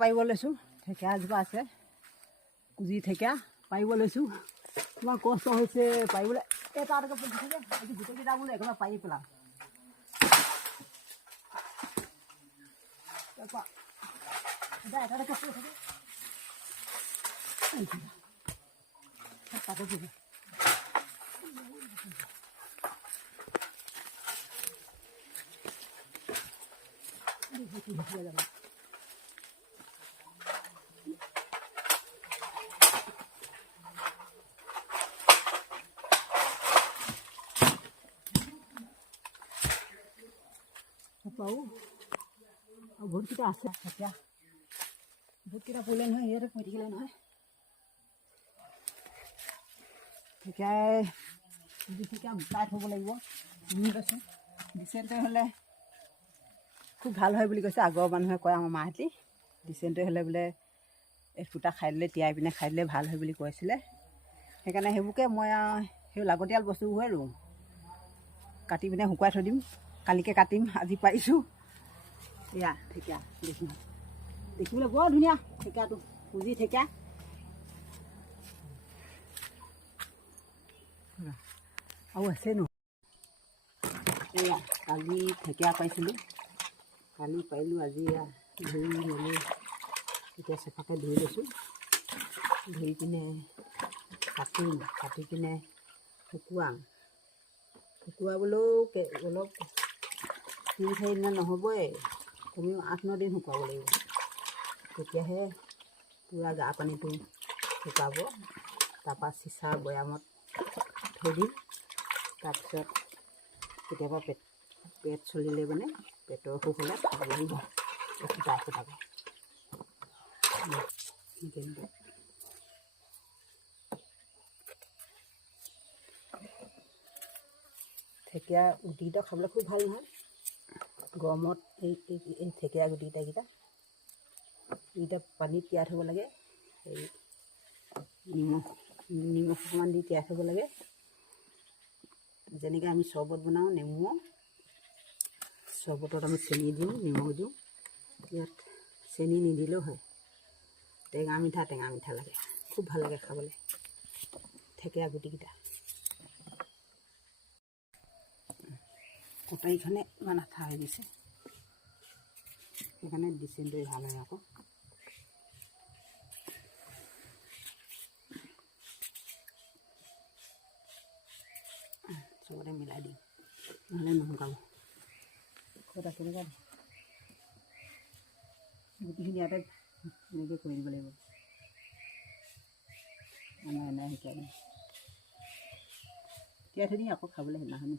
পাৰিব লৈছোঁ ঢেকীয়া এজোপা আছে কুজি ঢেকীয়া পাৰিব লৈছোঁ তোমাৰ কষ্ট হৈছে পাৰিবলৈ এই তাতকৈ পকি থাকে আজি গোটেইকেইটা বোলে একেবাৰে পাৰি পেলাওঁ এটাতে কষ্ট থাকে তাতে থাকে বহুতকেইটা আছে এতিয়া বহুতকেইটা পৰিলে নহয় ইয়াতে পৰি থাকিলে নহয় ঢেকীয়া গোটাই থ'ব লাগিব কৈছোঁ ডিচেণ্টৰি হ'লে খুব ভাল হয় বুলি কৈছে আগৰ মানুহে কয় আমাৰ মাহঁতি ডিচেণ্টৰি হ'লে বোলে এফুটা খাই দিলে তিয়াই পিনে খাই দিলে ভাল হয় বুলি কৈছিলে সেইকাৰণে সেইবোৰকে মই সেই লাগতিয়াল বস্তুবোৰহে ৰুওঁ কাটি পিনে শুকুৱাই থৈ দিম কালিকৈ কাটিম আজি পাৰিছোঁ এয়া ঢেকীয়া দেখিবলৈ বৰ ধুনীয়া ঢেকীয়াটো কুজি ঢেকীয়া আৰু আছে ন এয়া কালি ঢেকীয়া পাৰিছিলোঁ কালি পাৰিলোঁ আজি এয়া ধুই মেলি এতিয়া চফাকৈ ধুই লৈছোঁ ধুই পিনে কাটিম কাটি পিনে শুকুৱাবলৈও অলপ 3-4 দিন নহ'বই কমেও 8-9 দিন শুকুৱাব লাগিব তেতিয়াহে পূৰা গা পানীটো শুকাব তাৰপৰা চিচাৰ বৈয়ামত থৈ দিম তাৰপিছত কেতিয়াবা পেট চলিলে মানে পেটৰ অসুখ হ'লে খাব লাগিব এফুটা ঢেকীয়া গুটিকেইটা খাবলৈ খুব ভাল নহয় গৰমত এই ঢেকীয়া গুটিকেইটা পানীত তিয়াই থ'ব লাগে এই নিমখ অকণমান দি তিয়াই থ'ব লাগে যেনেকৈ আমি চৰ্বত বনাওঁ নেমু চৰ্বতত আমি চেনি দিওঁ নিমখ দিওঁ ইয়াত চেনি নিদিলেও হয় টেঙা মিঠা লাগে খুব ভাল লাগে খাবলৈ ঢেকীয়া গুটিকেইটা কটাৰীখনে ইমান আঠা হৈ গৈছে সেইকাৰণে ডিচেণ্টৰি ভাল হয় আকৌ চবতে মিলাই দিম নহ'লে নুশুকাব কটা কেনেকুৱা গুটিখিনি ইয়াতে এনেকৈ কৰি দিব লাগিব আমাৰ এনে শিকাই দিম তিয়াই থৈ দিম আকৌ খাবলৈ সেইদিনাখন